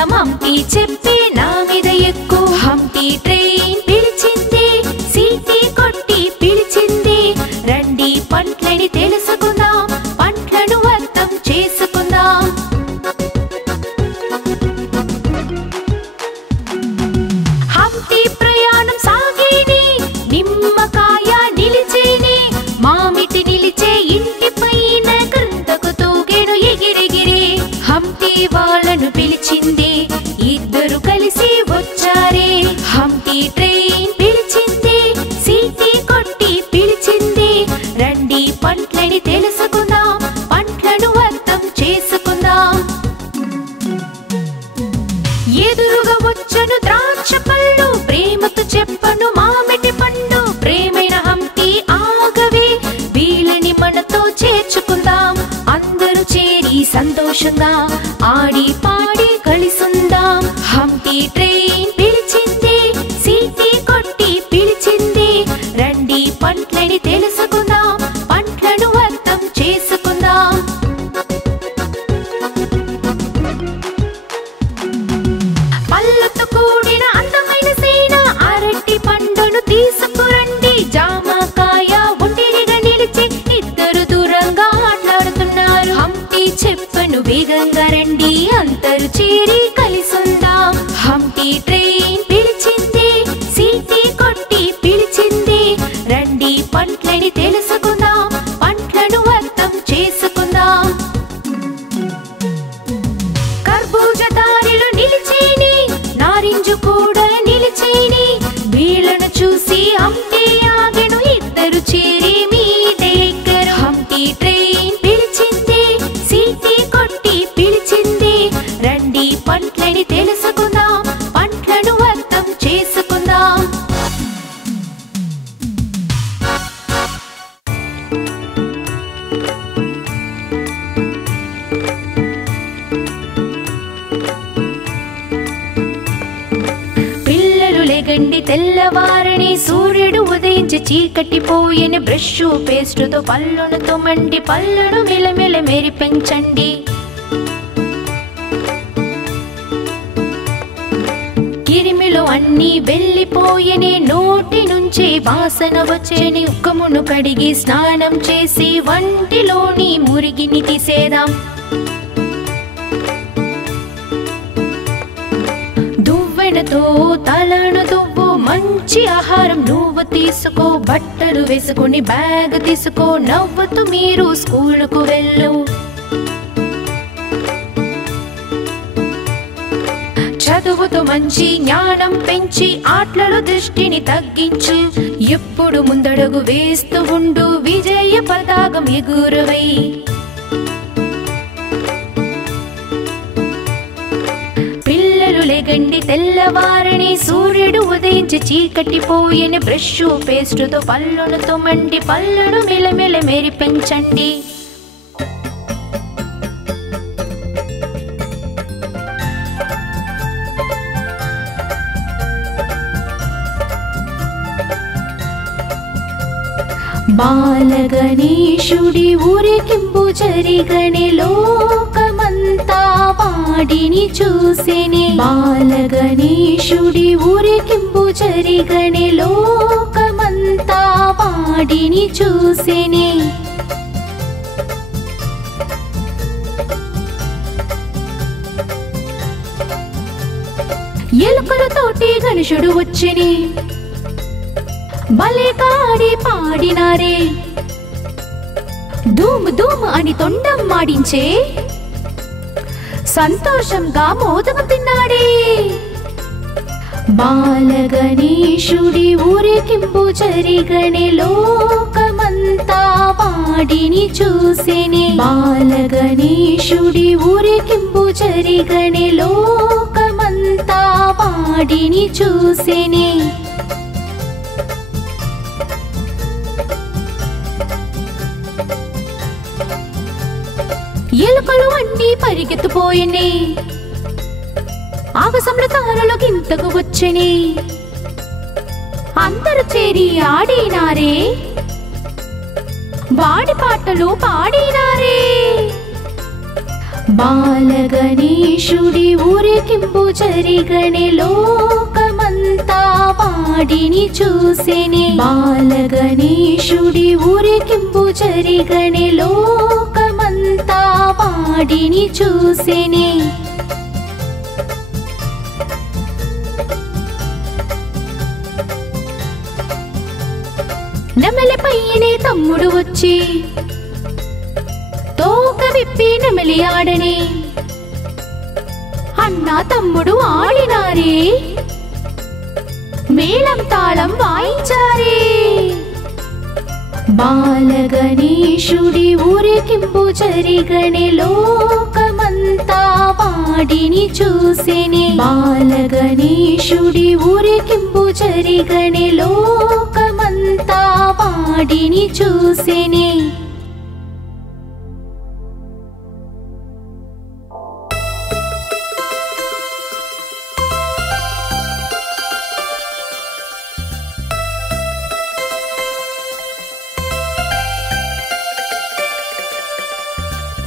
వెళదాం హంపి చెప్పే నా మీద ఎక్కు. హంపి ట్రైన్ పిలిచింది, సీటీ కొట్టి పిలిచింది, రండి పంట్లని తెలుసుకుందాం, పంట్లను అర్థం చేసుకుందాం. హంపి ప్రయాణం సాగేని, నిమ్మకాయ నిలిచేని, మామిటి నిలిచే ఇంటి పైన క్రిందకు తూగేను ఎగిరెగిరి. హంపి వాళ్ళను పిలిచింది, ఇద్దరు కలిసి వచ్చారే. హంపి ట్రైన్ పిలిచింది, సీటీ కొట్టి పిలిచింది, రండి పంట్లని తెలుసుకుందాం, పంట్లను అర్థం చేసుకుందాం. ఎదురుగా వచ్చను ద్రాక్ష పళ్ళు, ప్రేమతో చెప్పను మామిటి పండు. ప్రేమైన హంపి ఆగవే, వీళ్ళని మనతో చేర్చుకుందాం. అందరూ చేరి సంతోషంగా ఆడి పాడి కలిసుందాం. హంపి ట్రైన్ పిలిచింది, సీటీ కొట్టి పిలిచింది, రండి పంట్లని తెలుసుకుందాం, పంట్లను అర్థం చేసుకుందాం. పళ్ళతో కూడిన అందమైన సేన, అరటి పండును తీసుకురండి. జామకాయ ఒంటరిగా నిలిచి ఇద్దరు దూరంగా ఆటలాడుతున్నారు. హంపి చెప్పను వేగంగా రండి, అందరూ చేరి కలిసుందాం. హంపి ట్రైన్ పిలిచింది, సీటీ కొట్టి పిలిచింది, రండి పంట్లని తెలుసుకుందాం, పంట్లను అర్థం చేసుకుందాం. కర్బూజ దారిలో నిలిచేని, నారింజ కూడా నిలిచేని, వీళ్ళను చూసి హంపి ఆగెను, ఇద్దరు చేరి మీ దగ్గర. హంపి ట్రైన్ పిలిచింది, సీటీ కొట్టి పిలిచింది, రండి పంట్లని తెలుసుకుందాం, పంట్లను అర్థం చేసుకుందాం. పిల్లలు లెగండి తెల్లవారని, సూర్యుడు ఉదయించి చీకటిపోయిన, బ్రష్ పేస్టుతో పళ్ళను తోమండి, పళ్ళను మెలమెల మెరిపించండి. కిరిమిలో అన్నీ వెళ్ళిపోయని, నోటి నుంచి వాసన వచ్చేని, ముఖమును కడిగి స్నానం చేసి వంటిలోని మురిగిని తీసేదాం. దువ్వెనతో తలను దువ్వు, మంచి ఆహారం నువ్వు తీసుకో, బట్టలు వేసుకుని బ్యాగ్ తీసుకో, నవ్వుతూ మీరు స్కూలుకు వెళ్ళు. చదువుతూ మంచి జ్ఞానం పెంచి, ఆటలలో దృష్టిని తగ్గించు, ఎప్పుడు ముందడుగు వేస్తూ ఉండు, విజయ పతాకం ఎగురవై. పిల్లలు లెగండి తెల్లవారని, సూర్యుడు ఉదయించి చీకటిపోయిన, బ్రష్ పేస్టుతో పళ్ళను తోమండి, పళ్ళను మెలమెల మెరిపించండి. బాలగణేశుడి ఊరేగింపు జరిగనే, లోకమంతా వాడిని చూసేనే. బాలగణేశుడి ఊరేగింపు జరిగనే, లోకమంతా వాడిని చూసేనే. ఎలుకలతోటి గణేశుడు వచ్చిని, భలే కాడి పాడినారే. ధూమ్ ధూమ్ అని తొండం మాడించే, సంతోషంగా మోదకం తిన్నాడే. బాలగణేశుడి ఊరేగింపు జరిగనే, లోకమంతా వాడిని చూసేనే. బాలగణేశుడి ఊరేగింపు జరిగనే, లోకమంతా వాడిని చూసేనే. ఎలుకలు అన్నీ పరిగెత్తుపోయినే, ఆకాశంలో తారలు గింతకు వచ్చని, అందరూ చేరి ఆడినారే, వాడి పాటలు పాడినారే. బాలగణేశుడి ఊరే ఊరికింపు జరిగనే లోకమంతా వాడిని చూసేనే బాలగణేశుడి ఊరికింపు జరిగనే లోకమంతా వాడిని చూసేనే నెమలిపైనే తమ్ముడు వచ్చి తోక విప్పి నెమలి ఆడనే అన్నా తమ్ముడు ఆడినారే మేళం తాళం వాయించారే బాలగణేశుడి ఊరికింపు జరిగనే లోకమంతా వాడిని చూసేనే బాలగణేశుడి ఊరికింపు జరిగనే లోకమంతా వాడిని చూసేనే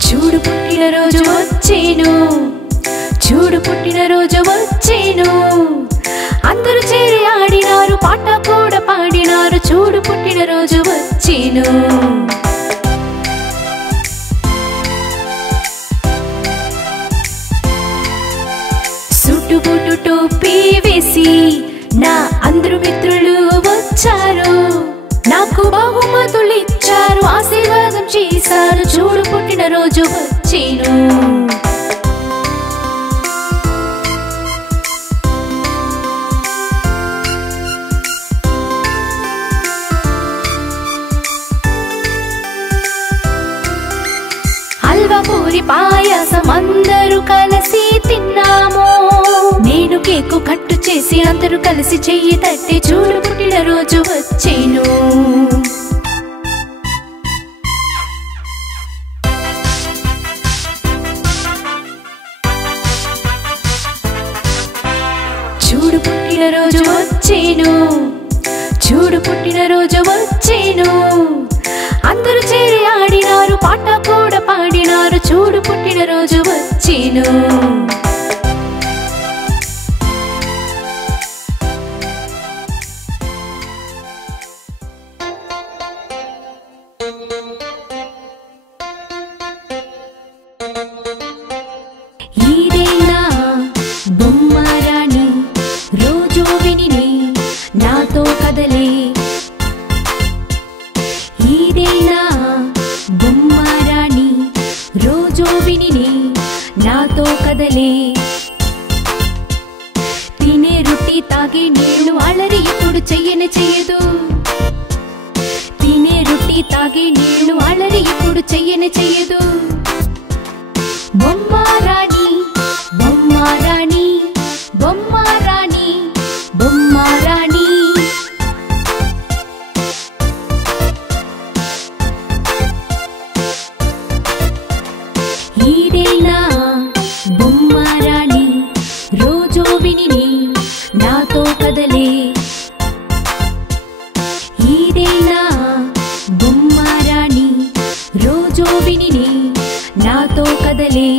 చూడు పుట్టినరోజు వచ్చేను చూడు పుట్టినరోజు వచ్చేను అందరూ చేరి ఆడినారు పాట కూడా పాడినారు చూడు పుట్టినరోజు వచ్చేను సుట్టుబుట్టు టోపీ వేసి నా అందరు మిత్రులు వచ్చారు నాకు బహుమతులు ఇచ్చారు ఆశీర్వాదం చేశారు చూడు పుట్టినరోజు వచ్చేను హల్వా పూరి పాయసం అందరూ కలిసి తిన్నాము నేను కేకు కట్టు చేసి అందరూ కలిసి చెయ్యి తట్టి చూడు పుట్టినరోజు వచ్చేను చూడు పుట్టినరోజు వచ్చేను చూడు పుట్టినరోజు వచ్చేను అందరూ చేరి ఆడినారు పాట కూడా పాడినారు చూడు పుట్టినరోజు వచ్చేను ఈదేనా బొమ్మరాణి రోజు విని నాతో కదలే ఈదేనా బొమ్మరాణి రోజు విని నాతో కదలే తినే రొట్టి తాగే నీళ్లు అలరి ఇప్పుడు చెయ్యనే చెయ్యదు తినే రొట్టి తాగే నీళ్లు అలరి ఇప్పుడు చెయ్యనే చెయ్యదు బొమ్మరాణి బొమ్మరాణి బొమ్మరాణి బొమ్మరాణి ఈదేనా బొమ్మరాణి రోజు విని నాతో కదలే ఈదేనా బొమ్మరాణి రోజు విని నాతో కదలే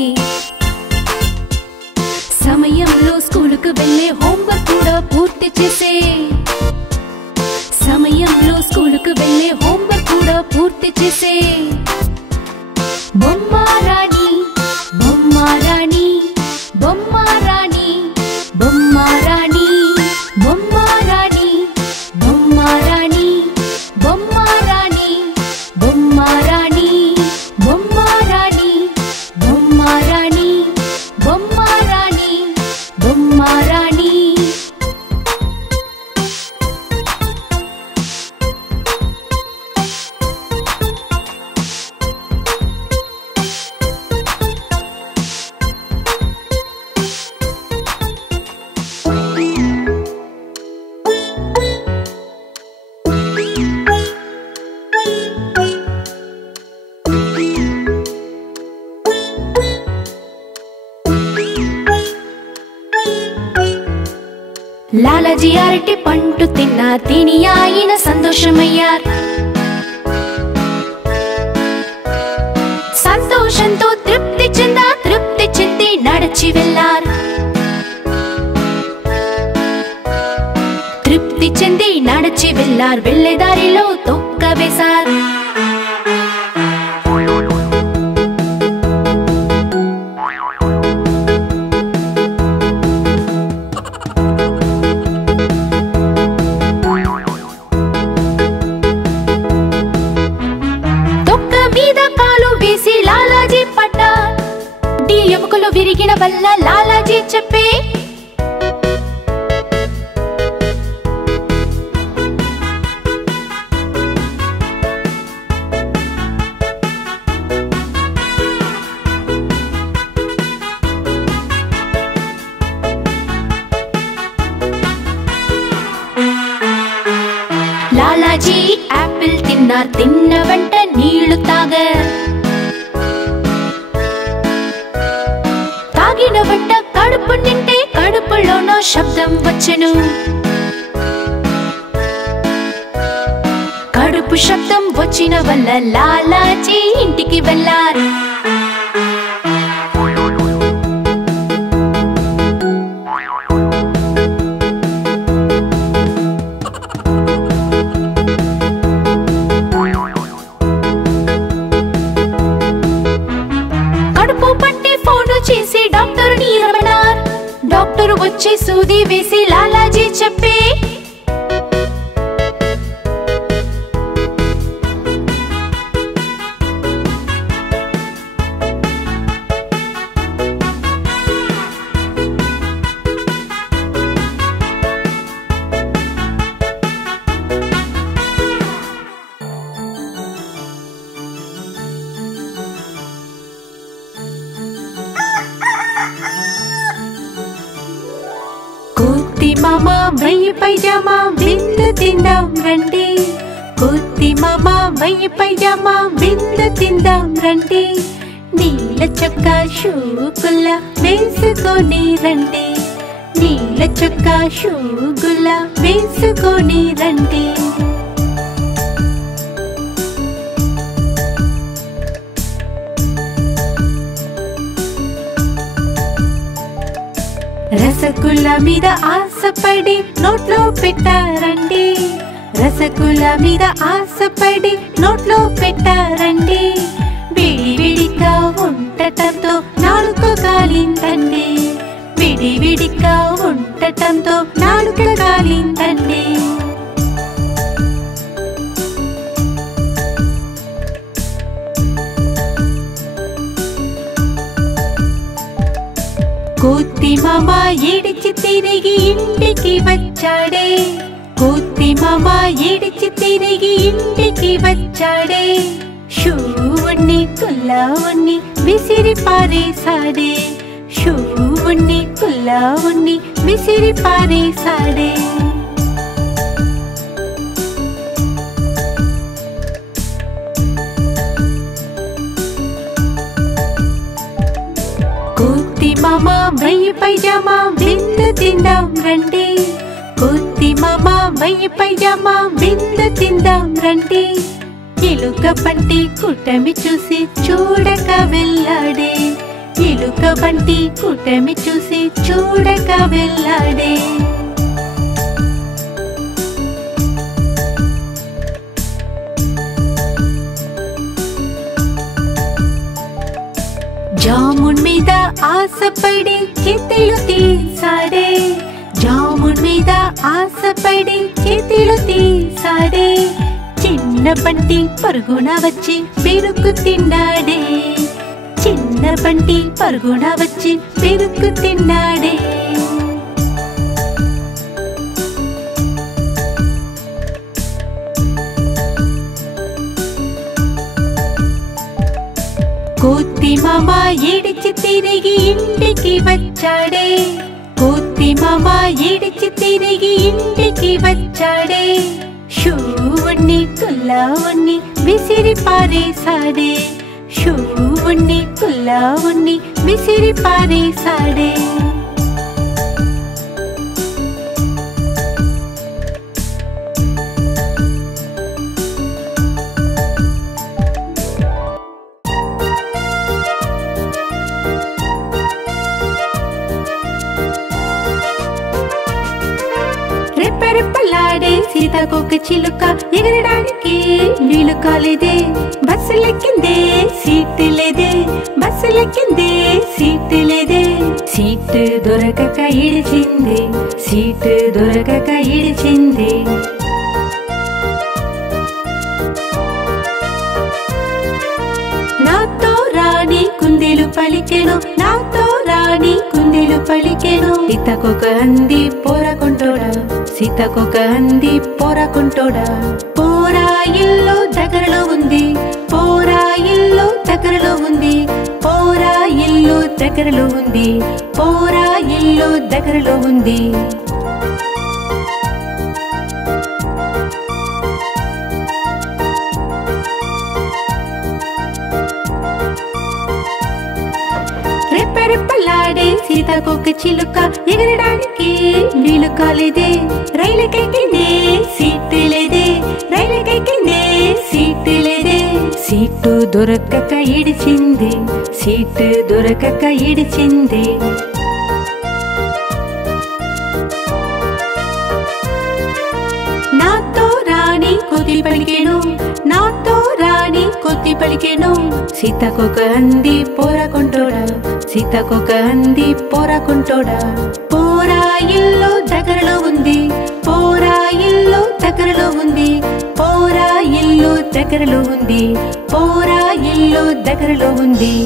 సమయంలో స్కూలుకు వెళ్ళే హోంవర్క్ కూడా పూర్తి చేసే సమయంలో స్కూలుకు వెళ్ళే హోంవర్క్ కూడా పూర్తి చేసే బొమ్మరాణి బొమ్మరాణి బొమ్మరాణి బొమ్మరాణి బొమ్మరాణి బొమ్మరాణి బొమ్మరాణి బొమ్మరాణి బొమ్మరాణి బొమ్మరాణి బొమ్మరాణి బొమ్మరాణి లాలాజీ అరటి పండు తిన్నా తిని ఆయన సంతోషమయ్యారు సంతోషంతో తృప్తి చెంది నడిచి వెళ్ళారు తెల్లార్ వెళ్ళేదారిలో తొక్క వేశారు. తొక్క మీద కాలు వేసి లాలాజీ పడ్డార్. డి ఎముకలు విరిగిన వల్ల లాలాజీ చెప్పే లాలాజీ యాపిల్ తిన్నారు. తిన్న వెంట నీళ్లు తాగారు. తాగిన వెంట కడుపు నింటే కడుపులోనో శబ్దం వచ్చెను. కడుపు శబ్దం వచ్చిన వల్ల లాలాజీ ఇంటికి వెళ్ళారు. కడుపు పట్టి ఫోను చేసి డాక్టరుని రమ్మన్నారు. డాక్టరు వచ్చి సూది వేసి లాలాజీ చెప్పే కోతి మామ వెయ్యి పైజామా విందు తిందాం రండి. కోతి మామ వెయ్యి పైజామా విందు తిందాం రండి. నీల చొక్కా షూగుల్ల వేసుకొని రండి. నీల చొక్కా షూగుల్ల వేసుకొని రండి. రసగుల్లా మీద ఆశపడి నోట్లో పెట్టారండి. రసగుల్లా మీద ఆశపడి నోట్లో పెట్టారండి. విడివిడిగా ఉండటంతో నాలుక కాలిందండి. విడివిడిగా ఉండటంతో నాలుక కాలిందండి. కోతి మామ ఏడిచి తిరిగి ఇంటికి వచ్చాడే. కోతి మామ ఏడిచి తిరిగి ఇంటికి వచ్చాడే. షూవుని కుల్లావుని విసిరి పారేసాడే. షూవుని కుల్లావుని విసిరి పారేసాడే. కోతి మామ వెయ్యి పైజామా విందు తిందాం రండి. కోతి మామ వెయ్యి పైజామా విందు తిందాం రండి. ఎలుక బంటి కూటమి చూసి చూడక వెళ్ళాడే. ఎలుక బంటి కూటమి చూసి చూడక వెళ్ళాడే. జామున్ మీద ఆశపడి చేతిలో తీసాడే. జామున్ మీద ఆశపడి చేతిలో తీసాడే. చిన్న బంటి పరుగున వచ్చి పెరుగు తిన్నాడే. చిన్న బంటి పరుగున వచ్చి పెరుగు తిన్నాడే. కోతి మామ ఏడిచి తిరిగి ఇంటికి వచ్చాడే. కోతి మామ ఏడిచి తిరిగి ఇంటికి వచ్చాడే. షూవుని కుల్లావుని విసిరి పారేసాడే. షూవుని కుల్లావుని విసిరి పారేసాడే. రెప్పరెప్పలాడే సీతాకోక చిలుక ఎగరడానికి వీలు కాలేదే, బస్సులెక్కిందే సీటు లేదే, బస్సులెక్కిందే సీటు లేదే. సీటు దొరకక ఇడిచింది, సీటు దొరకక ఇడిచింది. నాతో రాణి కుందేలు పలికెను, నాతో రాణి కుందేలు పలికెను. సీతకొక అంది పోరాకుంటోడా, సీతకొక అంది పోరాకుంటోడా. పోరా ఇల్లు దగ్గరలో ఉంది, పోరా ఇల్లు దగ్గరలో ఉంది, పోరా ఇల్లు దగ్గరలో ఉంది, పోరా ఇల్లు దగ్గరలో ఉంది. రెప్పరెప్పలాడే సీతాకోక చిలుక ఎగరడానికి వీలు కాలేదే, రైలుకెక్కిందే సీటు లేదే, రైలుకెక్కిందే సీటు లేదే. సీటు దొరకక ఇడిచింది, సీటు దొరకక ఇడిచింది. నాతో రాణి కొద్ది పలికెను, నాతో రాణి కొద్ది పలికెను. సీతకొక అంది పోరాకుంటోడా, సీతకొక అంది పోరాకుంటోడా. పోరా ఇల్లు దగ్గరలో ఉంది, పోరా ఇల్లు దగ్గరలో ఉంది, పోరా ఇల్లు దగ్గరలో ఉంది, పోరా ఇల్లు దగ్గరలో ఉంది.